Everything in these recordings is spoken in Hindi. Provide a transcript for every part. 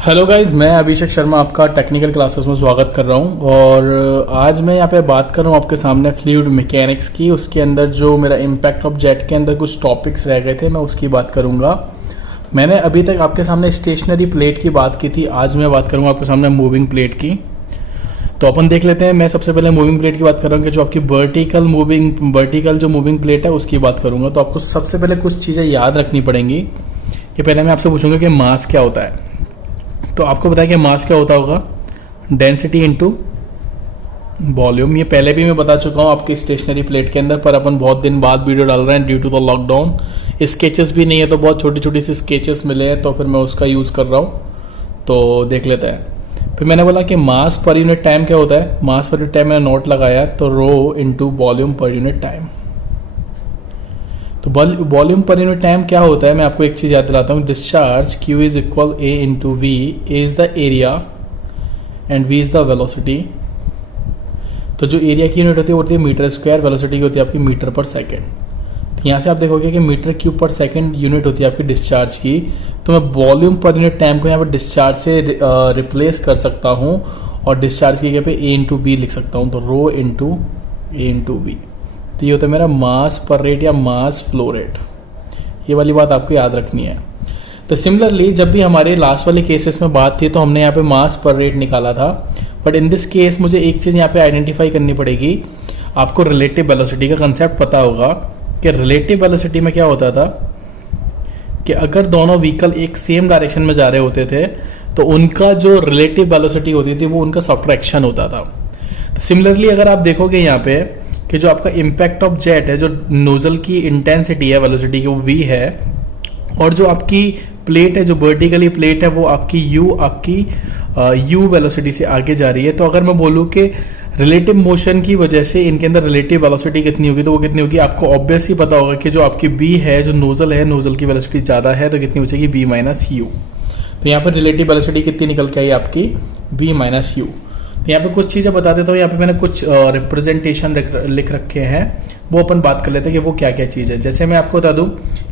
हेलो गाइस, मैं अभिषेक शर्मा आपका टेक्निकल क्लासेस में स्वागत कर रहा हूं। और आज मैं यहाँ पे बात कर रहा हूँ आपके सामने फ्लूइड मैकेनिक्स की। उसके अंदर जो मेरा इम्पैक्ट ऑफ जेट के अंदर कुछ टॉपिक्स रह गए थे, मैं उसकी बात करूँगा। मैंने अभी तक आपके सामने स्टेशनरी प्लेट की बात की थी, आज मैं बात करूँगा आपके सामने मूविंग प्लेट की। तो अपन देख लेते हैं। मैं सबसे पहले मूविंग प्लेट की बात कर रहा हूँ कि जो आपकी वर्टिकल जो मूविंग प्लेट है उसकी बात करूँगा। तो आपको सबसे पहले कुछ चीज़ें याद रखनी पड़ेंगी कि पहले मैं आपसे पूछूंगा कि मास क्या होता है। तो आपको पता है कि मास क्या होता होगा, डेंसिटी इनटू वॉल्यूम। ये पहले भी मैं बता चुका हूँ आपकी स्टेशनरी प्लेट के अंदर, पर अपन बहुत दिन बाद वीडियो डाल रहे हैं due to the lockdown. Sketches भी नहीं है तो बहुत छोटी छोटी सी स्केचेस मिले हैं, तो फिर मैं उसका यूज़ कर रहा हूँ। तो देख लेते हैं। फिर मैंने बोला कि मास पर यूनिट टाइम क्या होता है। मास पर यूनिट टाइम मैंने नोट लगाया, तो rho into volume per unit time. तो वॉल्यूम पर यूनिट टाइम क्या होता है, मैं आपको एक चीज़ याद दिलाता हूँ। Discharge Q is equal A into V. A is the area and V is the velocity. तो जो एरिया की यूनिट होती है वो होती है मीटर स्क्वायर, वेलोसिटी की होती है आपकी मीटर पर सेकेंड। तो यहाँ से आप देखोगे कि मीटर क्यूब पर सेकेंड यूनिट होती है आपकी डिस्चार्ज की। तो मैं वॉल्यूम पर यूनिट टाइम को यहाँ पर डिस्चार्ज से रिप्लेस कर सकता हूँ और डिस्चार्ज की जगह पे A इंटू बी लिख सकता हूँ। तो rho into A into we. तो ये होता है मेरा मास पर रेट या मास फ्लो रेट। ये वाली बात आपको याद रखनी है। तो सिमिलरली जब भी हमारे लास्ट वाले केसेस में बात थी तो हमने यहाँ पे मास पर रेट निकाला था, बट इन दिस केस मुझे एक चीज़ यहाँ पे आइडेंटिफाई करनी पड़ेगी। आपको रिलेटिव वेलोसिटी का कंसेप्ट पता होगा कि रिलेटिव वेलोसिटी में क्या होता था कि अगर दोनों व्हीकल एक सेम डायरेक्शन में जा रहे होते थे तो उनका जो रिलेटिव वेलोसिटी होती थी वो उनका सब्ट्रैक्शन होता था। तो सिमिलरली अगर आप देखोगे यहाँ पे कि जो आपका इम्पैक्ट ऑफ जेट है, जो नोजल की इंटेंसिटी है वेलोसिटी की, वो v है, और जो आपकी प्लेट है, जो वर्टिकली प्लेट है, वो आपकी u वेलोसिटी से आगे जा रही है। तो अगर मैं बोलूँ कि रिलेटिव मोशन की वजह से इनके अंदर रिलेटिव वेलोसिटी कितनी होगी, तो वो कितनी होगी आपको ऑब्वियस ही पता होगा कि जो आपकी b है, जो नोजल है, नोजल की वेलोसिटी ज़्यादा है, तो कितनी बचेगी b माइनस यू। तो यहाँ पर रिलेटिव वेलोसिटी कितनी निकल के आई आपकी b माइनस यू। तो यहाँ पे कुछ चीज़ें बता देता हूँ। यहाँ पे मैंने कुछ रिप्रेजेंटेशन लिख रखे हैं, वो अपन बात कर लेते हैं कि वो क्या क्या चीज़ है। जैसे मैं आपको बता दूँ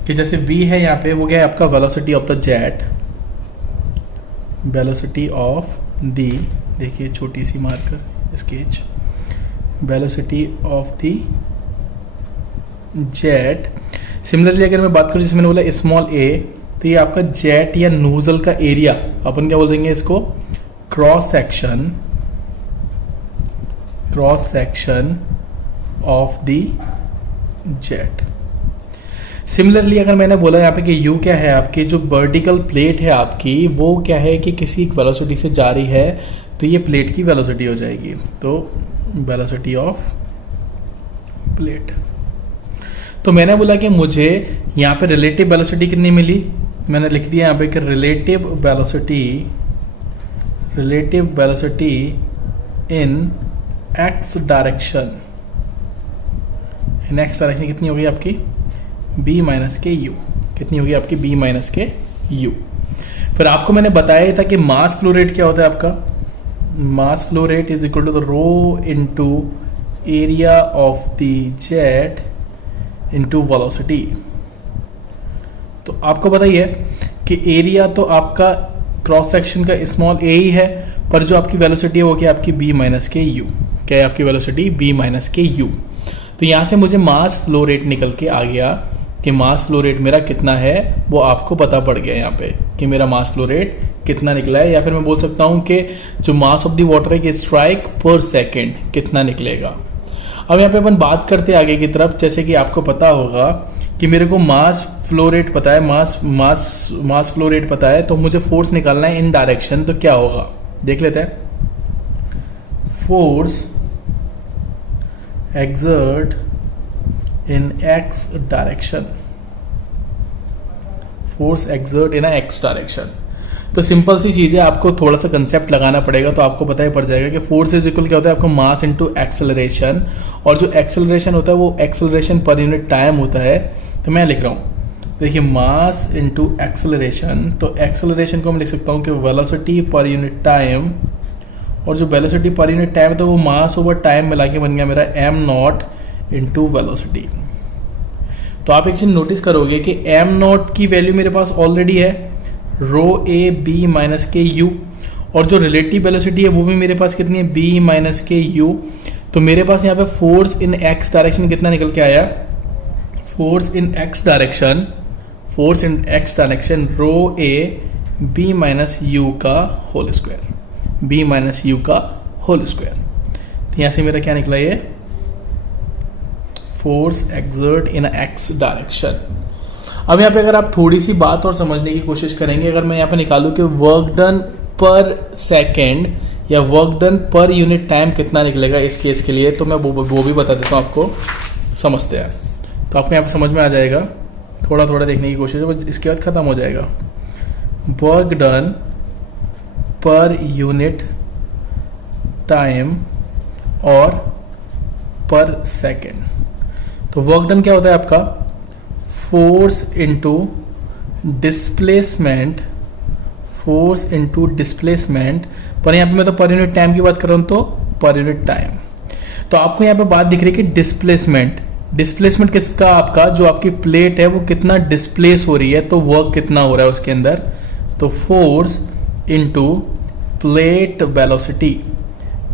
कि जैसे v है यहाँ पे, वो क्या है आपका velocity of the jet, velocity of the, देखिए छोटी सी marker sketch, velocity of the jet. Similarly अगर मैं बात करूँ, जैसे मैंने बोला स्मॉल a, तो ये आपका जेट या नोजल का एरिया, अपन क्या बोल देंगे इसको, cross section of the jet. Similarly अगर मैंने बोला यहाँ पे कि u क्या है, आपकी जो वर्टिकल प्लेट है आपकी, वो क्या है कि किसी वेलोसिटी से जा रही है, तो ये प्लेट की वेलोसिटी हो जाएगी। तो वेलोसिटी ऑफ प्लेट। तो मैंने बोला कि मुझे यहाँ पे रिलेटिव वेलोसिटी कितनी मिली, मैंने लिख दिया यहाँ पे कि रिलेटिव वेलोसिटी इन x डायरेक्शन, कितनी होगी आपकी b माइनस के यू, कितनी होगी आपकी b माइनस के यू। फिर आपको मैंने बताया ही था कि मास फ्लो रेट क्या होता है आपका, mass flow rate is equal to the rho into area of the jet into velocity. तो आपको पता ही है कि एरिया तो आपका क्रॉस सेक्शन का स्मॉल a ही है, पर जो आपकी वेलोसिटी है वो क्या आपकी b माइनस के यू, क्या है आपकी वेलोसिटी b माइनस के यू। तो यहाँ से मुझे मास फ्लो रेट निकल के आ गया कि मास फ्लो रेट मेरा कितना है, वो आपको पता पड़ गया यहाँ पे कि मेरा मास फ्लो रेट कितना निकला है। या फिर मैं बोल सकता हूँ कि जो मास ऑफ द वाटर है कि स्ट्राइक पर सेकेंड कितना निकलेगा। अब यहाँ पे अपन बात करते हैं आगे की तरफ। जैसे कि आपको पता होगा कि मेरे को मास फ्लो रेट पता है, मास फ्लो रेट पता है, तो मुझे फोर्स निकालना है इन डायरेक्शन। तो क्या होगा देख लेते हैं। फोर्स एक्सर्ट इन x डायरेक्शन, फोर्स एक्सर्ट इन x डायरेक्शन। तो सिंपल सी चीज़ है, आपको थोड़ा सा कंसेप्ट लगाना पड़ेगा तो आपको पता ही पड़ जाएगा कि फोर्स इज इक्वल क्या होता है आपको मास इनटू एक्सेलरेशन, और जो एक्सेलरेशन होता है वो एक्सेलरेशन पर यूनिट टाइम होता है। तो मैं लिख रहा हूँ, देखिए मास इनटू एक्सेलरेशन, तो एक्सेलरेशन को मैं लिख सकता हूँ कि वेलोसिटी पर यूनिट टाइम, और जो वेलोसिटी पर यूनिट टाइम है तो वो मास ओवर टाइम मिला के बन गया मेरा m नॉट इंटू वेलोसिटी। तो आप एक चीज नोटिस करोगे कि m नॉट की वैल्यू मेरे पास ऑलरेडी है, रो ए बी माइनस के यू, और जो रिलेटिव वेलोसिटी है वो भी मेरे पास कितनी है, बी माइनस के यू। तो मेरे पास यहाँ पे फोर्स इन एक्स डायरेक्शन कितना निकल के आया, force in X direction rho A B minus U का whole square, B minus U का होल स्क्वायर। तो यहाँ से मेरा क्या निकला, ये force exert in X direction. अब यहाँ पे अगर आप थोड़ी सी बात और समझने की कोशिश करेंगे, अगर मैं यहाँ पे निकालूं कि वर्क डन पर सेकेंड या वर्क डन पर यूनिट टाइम कितना निकलेगा इस केस के लिए, तो मैं वो भी बता देता हूँ आपको, समझते हैं। तो आपको यहाँ पे समझ में आ जाएगा, थोड़ा थोड़ा देखने की कोशिश है, बस इसके बाद ख़त्म हो जाएगा। वर्क डन पर यूनिट टाइम और पर सेकेंड। तो वर्क डन क्या होता है आपका, force into displacement, force into displacement, पर यहाँ पे मैं तो पर यूनिट टाइम की बात कर रहा हूँ, तो पर यूनिट टाइम। तो आपको यहाँ पे बात दिख रही है कि डिस्प्लेसमेंट, डिस्प्लेसमेंट किसका, आपका जो आपकी प्लेट है वो कितना डिस्प्लेस हो रही है, तो वर्क कितना हो रहा है उसके अंदर, तो force into plate velocity.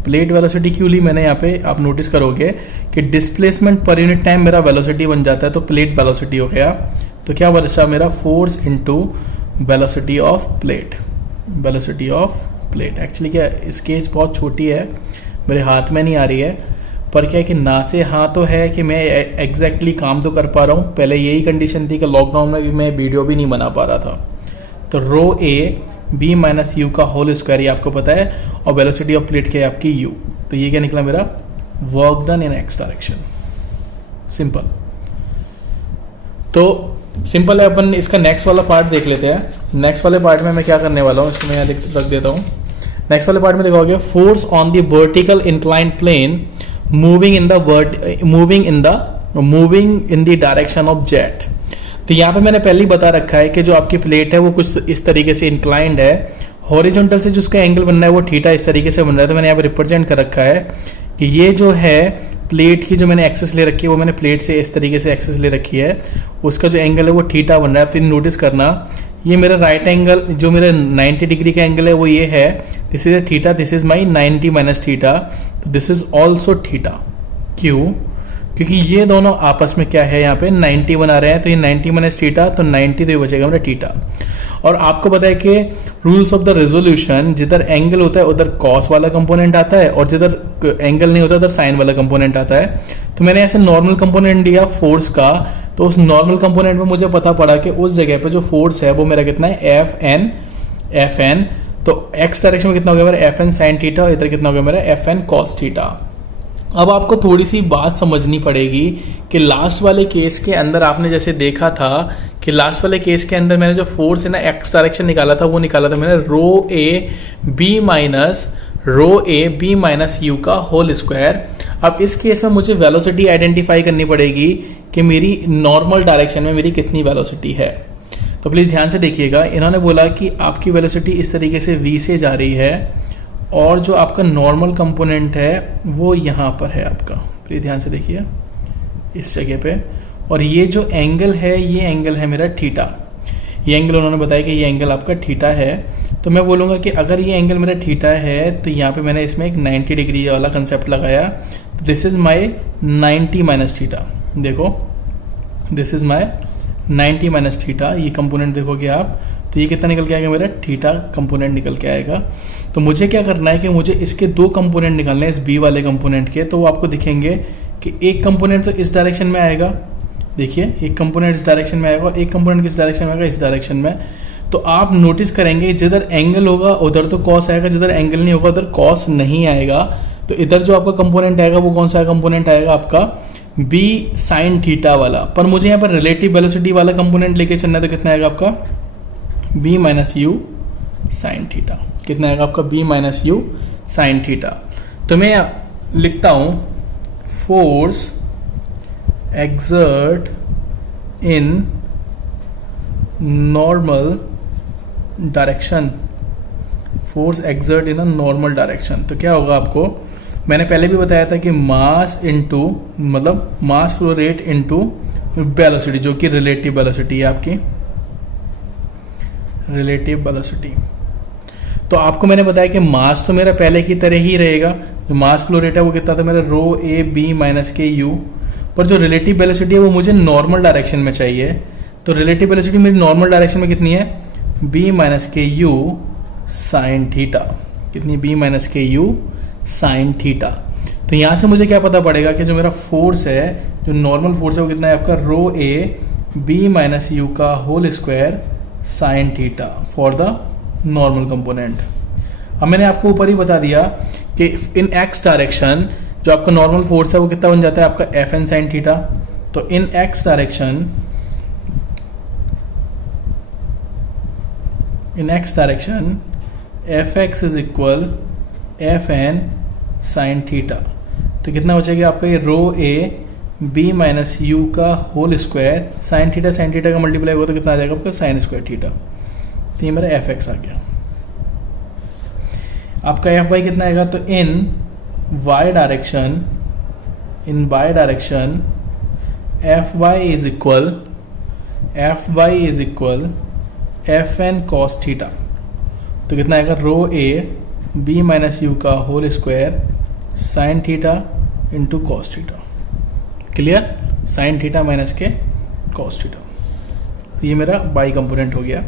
Plate velocity क्यों ली मैंने यहाँ पे, आप नोटिस करोगे कि डिस्प्लेसमेंट पर यूनिट टाइम मेरा वेलोसिटी बन जाता है, तो प्लेट वेलोसिटी हो गया। तो क्या बचा मेरा, force into velocity of plate, velocity of plate. Actually क्या स्केच बहुत छोटी है, मेरे हाथ में नहीं आ रही है, पर क्या है कि ना से हाँ तो है कि मैं एग्जैक्टली काम तो कर पा रहा हूँ। पहले यही कंडीशन थी कि लॉकडाउन में भी मैं वीडियो भी नहीं बना पा रहा था। तो रो ए बी माइनस यू का होल स्क्वायर, ये आपको पता है, और वेलोसिटी ऑफ प्लेट क्या है आपकी यू। तो ये क्या निकला मेरा, work done in X direction. Simple, तो सिंपल है। अपन इसका नेक्स्ट वाला पार्ट देख लेते हैं। नेक्स्ट वाले पार्ट में मैं क्या करने वाला हूँ, इसको मैं यहाँ रख देता हूँ। नेक्स्ट वाले पार्ट में देखोगे, force on the vertical inclined plane moving in the direction of jet. तो यहाँ पे मैंने पहले ही बता रखा है कि जो आपकी प्लेट है वो कुछ इस तरीके से इंक्लाइंड है, हॉरिजॉन्टल से जिसका एंगल बन रहा है वो थीटा इस तरीके से बन रहा है। तो मैंने यहाँ पे रिप्रेजेंट कर रखा है कि ये जो है प्लेट की जो मैंने एक्सेस ले रखी है, वो मैंने प्लेट से इस तरीके से एक्सेस ले रखी है, उसका जो एंगल है वो थीटा बन रहा है। फिर नोटिस करना, ये मेरा राइट एंगल जो मेरा 90 डिग्री का एंगल है वो ये है, this is theta, this is my 90 minus theta, तो दिस इज ऑल्सो थीटा। क्यों, क्योंकि ये दोनों आपस में क्या है, यहाँ पे 90 बना रहे हैं, तो ये 90 माइनस थीटा, तो 90, तो ये बचेगा मेरा थीटा। और आपको पता है कि रूल्स ऑफ द रेजोल्यूशन, जिधर एंगल होता है उधर कॉस वाला कंपोनेंट आता है, और जिधर एंगल नहीं होता उधर साइन वाला कंपोनेंट आता है। तो मैंने ऐसे नॉर्मल कंपोनेंट दिया फोर्स का, तो उस नॉर्मल कंपोनेंट में मुझे पता पड़ा कि उस जगह पे जो फोर्स है वो मेरा कितना है, एफ एन। तो एक्स डायरेक्शन में कितना हो गया मेरा, एफ एन साइन थीटा, और इधर कितना हो गया मेरा, एफ एन कॉस थीटा। अब आपको थोड़ी सी बात समझनी पड़ेगी कि लास्ट वाले केस के अंदर आपने जैसे देखा था कि लास्ट वाले केस के अंदर मैंने जो फोर्स है ना एक्स डायरेक्शन निकाला था, वो निकाला था मैंने रो ए बी माइनस यू का होल स्क्वायर। अब इस केस में मुझे वेलोसिटी आइडेंटिफाई करनी पड़ेगी कि मेरी नॉर्मल डायरेक्शन में मेरी कितनी वेलोसिटी है। तो प्लीज़ ध्यान से देखिएगा, इन्होंने बोला कि आपकी वेलोसिटी इस तरीके से v से जा रही है, और जो आपका नॉर्मल कंपोनेंट है वो यहाँ पर है आपका। प्लीज ध्यान से देखिए इस जगह पे, और ये जो एंगल है ये एंगल है मेरा थीटा। ये एंगल उन्होंने बताया कि ये एंगल आपका थीटा है। तो मैं बोलूँगा कि अगर ये एंगल मेरा थीटा है तो यहाँ पे मैंने इसमें एक 90 डिग्री वाला कंसेप्ट लगाया, तो this is my 90 minus theta. देखो this is my 90 minus theta, ये कंपोनेंट देखोगे आप, तो ये कितना निकल के आएगा मेरा, थीटा कंपोनेंट निकल के आएगा। तो मुझे क्या करना है कि मुझे इसके दो कंपोनेंट निकालने हैं इस बी वाले कंपोनेंट के। तो वो आपको दिखेंगे कि एक कंपोनेंट तो इस डायरेक्शन में आएगा, देखिए एक कंपोनेंट इस डायरेक्शन में आएगा, और एक कंपोनेंट किस डायरेक्शन में आएगा, इस डायरेक्शन में। तो आप नोटिस करेंगे जिधर एंगल होगा उधर तो कॉस आएगा, जिधर एंगल नहीं होगा उधर कॉस नहीं आएगा। तो इधर जो आपका कंपोनेंट आएगा वो कौन सा कंपोनेंट आएगा, आपका बी साइन थीटा वाला। पर मुझे यहाँ पर रिलेटिव वेलोसिटी वाला कंपोनेंट लेके चलना है, तो कितना आएगा आपका, B minus U sine theta. कितना आएगा आपका, B minus U sine theta. तो मैं लिखता हूं force exert in normal direction, force exert in a normal direction. तो क्या होगा आपको, मैंने पहले भी बताया था कि मास इनटू मतलब मास फ्लो रेट इनटू वेलोसिटी, जो कि रिलेटिव वेलोसिटी है आपकी, रिलेटिव वेलोसिटी। तो आपको मैंने बताया कि मास तो मेरा पहले की तरह ही रहेगा, जो मास फ्लो रेट है वो कितना था मेरा रो ए बी माइनस के यू, पर जो रिलेटिव वेलोसिटी है वो मुझे नॉर्मल डायरेक्शन में चाहिए। तो रिलेटिव वेलोसिटी मेरी नॉर्मल डायरेक्शन में कितनी है, बी माइनस के यू साइन थीटा। कितनी, बी माइनस के यू साइन थीटा। तो यहाँ से मुझे क्या पता पड़ेगा कि जो मेरा फोर्स है, जो नॉर्मल फोर्स है वो कितना है आपका rho A B minus U का whole square sine theta for the normal component. अब मैंने आपको ऊपर ही बता दिया कि इन एक्स डायरेक्शन जो आपका नॉर्मल फोर्स है वो कितना बन जाता है आपका एफ एन साइन थीटा। तो in X direction F X is equal F N sine theta. तो कितना बचेगा आपका ये rho A B minus U का होल स्क्वायर साइन थीटा का मल्टीप्लाई होगा तो कितना आ जाएगा आपका साइन स्क्वायर थीटा। तो ये मेरा एफ एक्स आ गया। आपका एफ वाई कितना आएगा, तो in Y direction F Y is equal F N cos theta. तो कितना आएगा rho A B minus U का whole square sine theta into cos theta. Clear, sine theta minus के कॉस थीटा। तो ये मेरा बाई कंपोनेंट हो गया।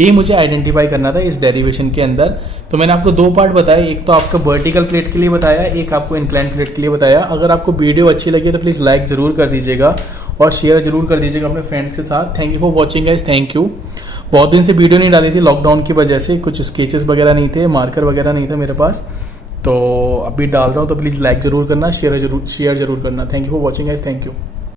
यही मुझे आइडेंटिफाई करना था इस डेरिवेशन के अंदर। तो मैंने आपको दो पार्ट बताए, एक तो आपका वर्टिकल प्लेट के लिए बताया, एक आपको इंक्लाइन प्लेट के लिए बताया। अगर आपको वीडियो अच्छी लगी तो प्लीज़ लाइक ज़रूर कर दीजिएगा और शेयर ज़रूर कर दीजिएगा अपने फ्रेंड्स के साथ। Thank you for watching guys, thank you. बहुत दिन से वीडियो नहीं डाली थी लॉकडाउन की वजह से, कुछ स्केचेस वगैरह नहीं थे, मार्कर वगैरह नहीं था मेरे पास, तो अभी डाल रहा हूँ। तो प्लीज़ लाइक ज़रूर करना, शेयर ज़रूर करना। Thank you for watching guys, thank you.